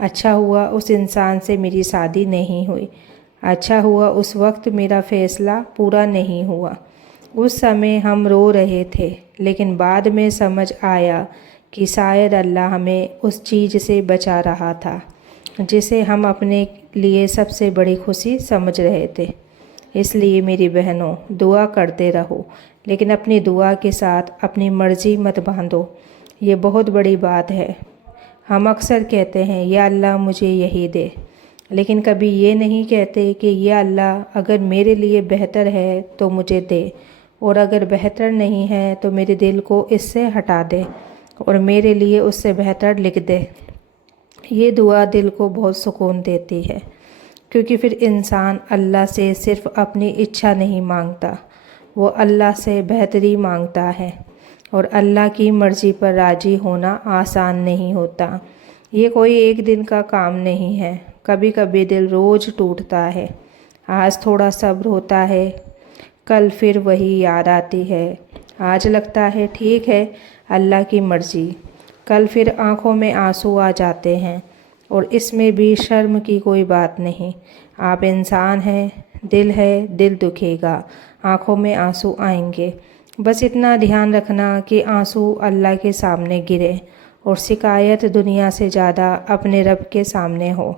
اچھا ہوا اس انسان سے میری شادی نہیں ہوئی، اچھا ہوا اس وقت میرا فیصلہ پورا نہیں ہوا۔ اس سمے ہم رو رہے تھے، لیکن بعد میں سمجھ آیا کہ شاید اللہ ہمیں اس چیز سے بچا رہا تھا جسے ہم اپنے لیے سب سے بڑی خوشی سمجھ رہے تھے۔ اس لیے میری بہنوں، دعا کرتے رہو، لیکن اپنی دعا کے ساتھ اپنی مرضی مت باندھو۔ یہ بہت بڑی بات ہے۔ ہم اکثر کہتے ہیں یا اللہ مجھے یہی دے، لیکن کبھی یہ نہیں کہتے کہ یا اللہ اگر میرے لیے بہتر ہے تو مجھے دے، اور اگر بہتر نہیں ہے تو میرے دل کو اس سے ہٹا دے اور میرے لیے اس سے بہتر لکھ دے۔ یہ دعا دل کو بہت سکون دیتی ہے، کیونکہ پھر انسان اللہ سے صرف اپنی اچھا نہیں مانگتا، وہ اللہ سے بہتری مانگتا ہے، اور اللہ کی مرضی پر راضی ہونا آسان نہیں ہوتا۔ یہ کوئی ایک دن کا کام نہیں ہے، کبھی کبھی دل روز ٹوٹتا ہے، آج تھوڑا صبر ہوتا ہے، کل پھر وہی یاد آتی ہے، آج لگتا ہے ٹھیک ہے اللہ کی مرضی، کل پھر آنکھوں میں آنسو آ جاتے ہیں، اور اس میں بھی شرم کی کوئی بات نہیں۔ آپ انسان ہیں، دل ہے، دل دکھے گا، آنکھوں میں آنسو آئیں گے، بس اتنا دھیان رکھنا کہ آنسو اللہ کے سامنے گرے اور شکایت دنیا سے زیادہ اپنے رب کے سامنے ہو،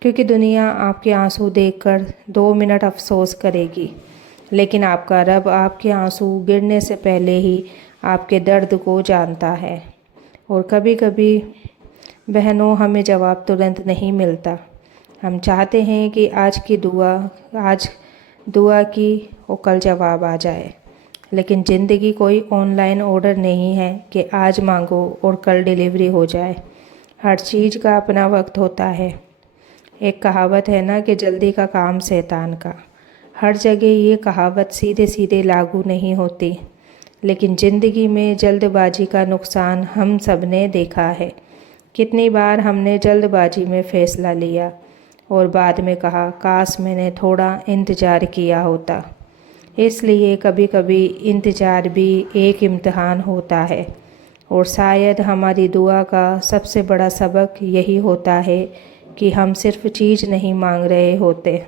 کیونکہ دنیا آپ کے آنسو دیکھ کر 2 منٹ افسوس کرے گی، لیکن آپ کا رب آپ کے آنسو گرنے سے پہلے ہی آپ کے درد کو جانتا ہے۔ اور کبھی کبھی بہنوں ہمیں جواب ترنت نہیں ملتا۔ ہم چاہتے ہیں کہ آج دعا کی اور کل جواب آ جائے، لیکن زندگی کوئی آن لائن آرڈر نہیں ہے کہ آج مانگو اور کل ڈیلیوری ہو جائے۔ ہر چیز کا اپنا وقت ہوتا ہے۔ ایک کہاوت ہے نا کہ جلدی کا کام شیطان کا۔ ہر جگہ یہ کہاوت سیدھے سیدھے لاگو نہیں ہوتی، لیکن زندگی میں جلد بازی کا نقصان ہم سب نے دیکھا ہے۔ کتنی بار ہم نے جلد بازی میں فیصلہ لیا اور بعد میں کہا کاش میں نے تھوڑا انتظار کیا ہوتا۔ اس لیے کبھی کبھی انتظار بھی ایک امتحان ہوتا ہے، اور شاید ہماری دعا کا سب سے بڑا سبق یہی ہوتا ہے کہ ہم صرف چیز نہیں مانگ رہے ہوتے،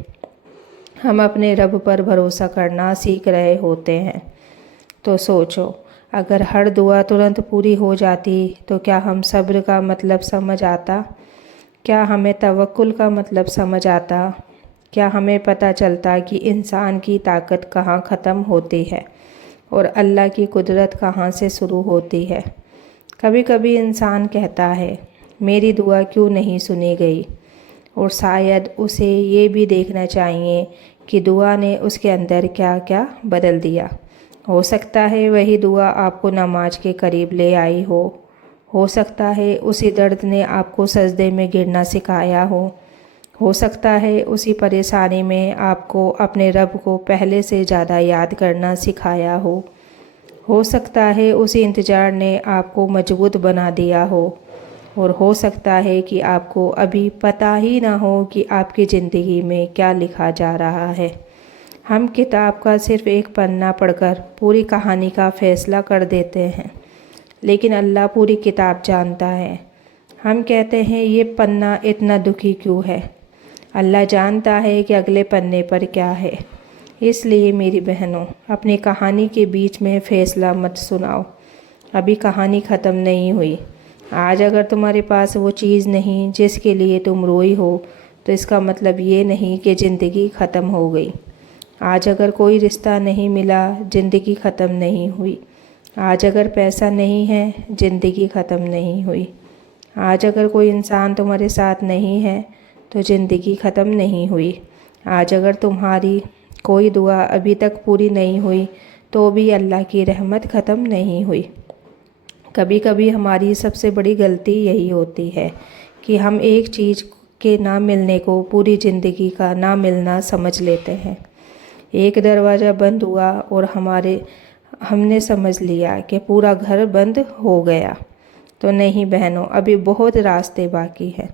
ہم اپنے رب پر بھروسہ کرنا سیکھ رہے ہوتے ہیں۔ تو سوچو، اگر ہر دعا ترنت پوری ہو جاتی تو کیا ہم صبر کا مطلب سمجھ آتا؟ کیا ہمیں توکل کا مطلب سمجھ آتا؟ کیا ہمیں پتہ چلتا کہ انسان کی طاقت کہاں ختم ہوتی ہے اور اللہ کی قدرت کہاں سے شروع ہوتی ہے؟ کبھی کبھی انسان کہتا ہے میری دعا کیوں نہیں سنی گئی، اور شاید اسے یہ بھی دیکھنا چاہیے کہ دعا نے اس کے اندر کیا کیا بدل دیا۔ ہو سکتا ہے وہی دعا آپ کو نماز کے قریب لے آئی ہو سکتا ہے اسی درد نے آپ کو سجدے میں گرنا سکھایا ہو سکتا ہے اسی پریشانی میں آپ کو اپنے رب کو پہلے سے زیادہ یاد کرنا سکھایا ہو سکتا ہے اسی انتظار نے آپ کو مضبوط بنا دیا اور ہو سکتا ہے کہ آپ کو ابھی پتہ ہی نہ ہو کہ آپ کی زندگی میں کیا لکھا جا رہا ہے۔ ہم کتاب کا صرف ایک پنہ پڑھ کر پوری کہانی کا فیصلہ کر دیتے ہیں، لیکن اللہ پوری کتاب جانتا ہے۔ ہم کہتے ہیں یہ پنہ اتنا دکھی کیوں ہے؟ اللہ جانتا ہے کہ اگلے پنے پر کیا ہے۔ اس لیے میری بہنوں، اپنی کہانی کے بیچ میں فیصلہ مت سناؤ، ابھی کہانی ختم نہیں ہوئی۔ آج اگر تمہارے پاس وہ چیز نہیں جس کے لیے تم روئی ہو تو اس کا مطلب یہ نہیں کہ زندگی ختم ہو گئی۔ آج اگر کوئی رشتہ نہیں ملا، زندگی ختم نہیں ہوئی۔ آج اگر پیسہ نہیں ہے، زندگی ختم نہیں ہوئی۔ آج اگر کوئی انسان تمہارے ساتھ نہیں ہے تو زندگی ختم نہیں ہوئی۔ آج اگر تمہاری کوئی دعا ابھی تک پوری نہیں ہوئی تو بھی اللہ کی رحمت ختم نہیں ہوئی۔ کبھی کبھی ہماری سب سے بڑی غلطی یہی ہوتی ہے کہ ہم ایک چیز کے نہ ملنے کو پوری زندگی کا نہ ملنا سمجھ لیتے ہیں۔ ایک دروازہ بند ہوا اور ہم نے سمجھ لیا کہ پورا گھر بند ہو گیا۔ تو نہیں بہنوں، ابھی بہت راستے باقی ہیں،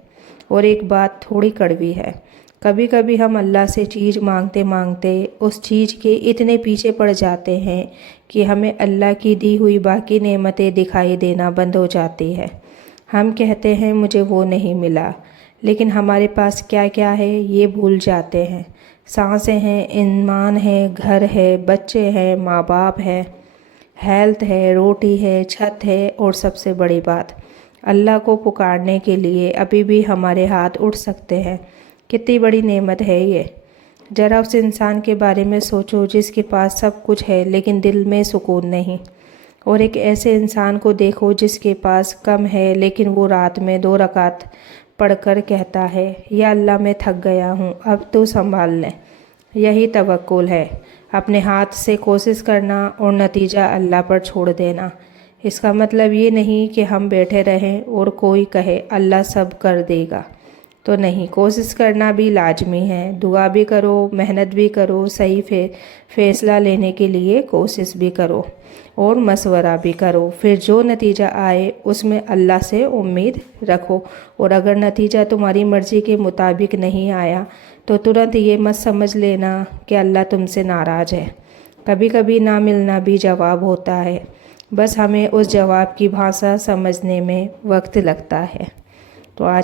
اور ایک بات تھوڑی کڑوی ہے۔ کبھی کبھی ہم اللہ سے چیز مانگتے مانگتے اس چیز کے اتنے پیچھے پڑ جاتے ہیں کہ ہمیں اللہ کی دی ہوئی باقی نعمتیں دکھائی دینا بند ہو جاتی ہے۔ ہم کہتے ہیں مجھے وہ نہیں ملا، لیکن ہمارے پاس کیا کیا ہے یہ بھول جاتے ہیں۔ سانسیں ہیں، ایمان ہے، گھر ہے، بچے ہیں، ماں باپ ہے، ہیلتھ ہے، روٹی ہے، چھت ہے، اور سب سے بڑی بات اللہ کو پکارنے کے لیے ابھی بھی ہمارے ہاتھ اٹھ سکتے ہیں۔ کتنی بڑی نعمت ہے یہ۔ ذرا اس انسان کے بارے میں سوچو جس کے پاس سب کچھ ہے لیکن دل میں سکون نہیں، اور ایک ایسے انسان کو دیکھو جس کے پاس کم ہے لیکن وہ رات میں 2 رکعت پڑھ کر کہتا ہے یا اللہ میں تھک گیا ہوں، اب تو سنبھال لے۔ یہی توکل ہے، اپنے ہاتھ سے کوشش کرنا اور نتیجہ اللہ پر چھوڑ دینا۔ اس کا مطلب یہ نہیں کہ ہم بیٹھے رہیں اور کوئی کہے اللہ سب کر دے گا تو نہیں، کوشش کرنا بھی لازمی ہے، دعا بھی کرو، محنت بھی کرو، صحیح فیصلہ لینے کے لیے کوشش بھی کرو اور مشورہ بھی کرو، پھر جو نتیجہ آئے اس میں اللہ سے امید رکھو، اور اگر نتیجہ تمہاری مرضی کے مطابق نہیں آیا تو ترنت یہ مت سمجھ لینا کہ اللہ تم سے ناراض ہے۔ کبھی کبھی نہ ملنا بھی جواب ہوتا ہے، بس ہمیں اس جواب کی بھاشا سمجھنے میں وقت لگتا ہے۔ تو آج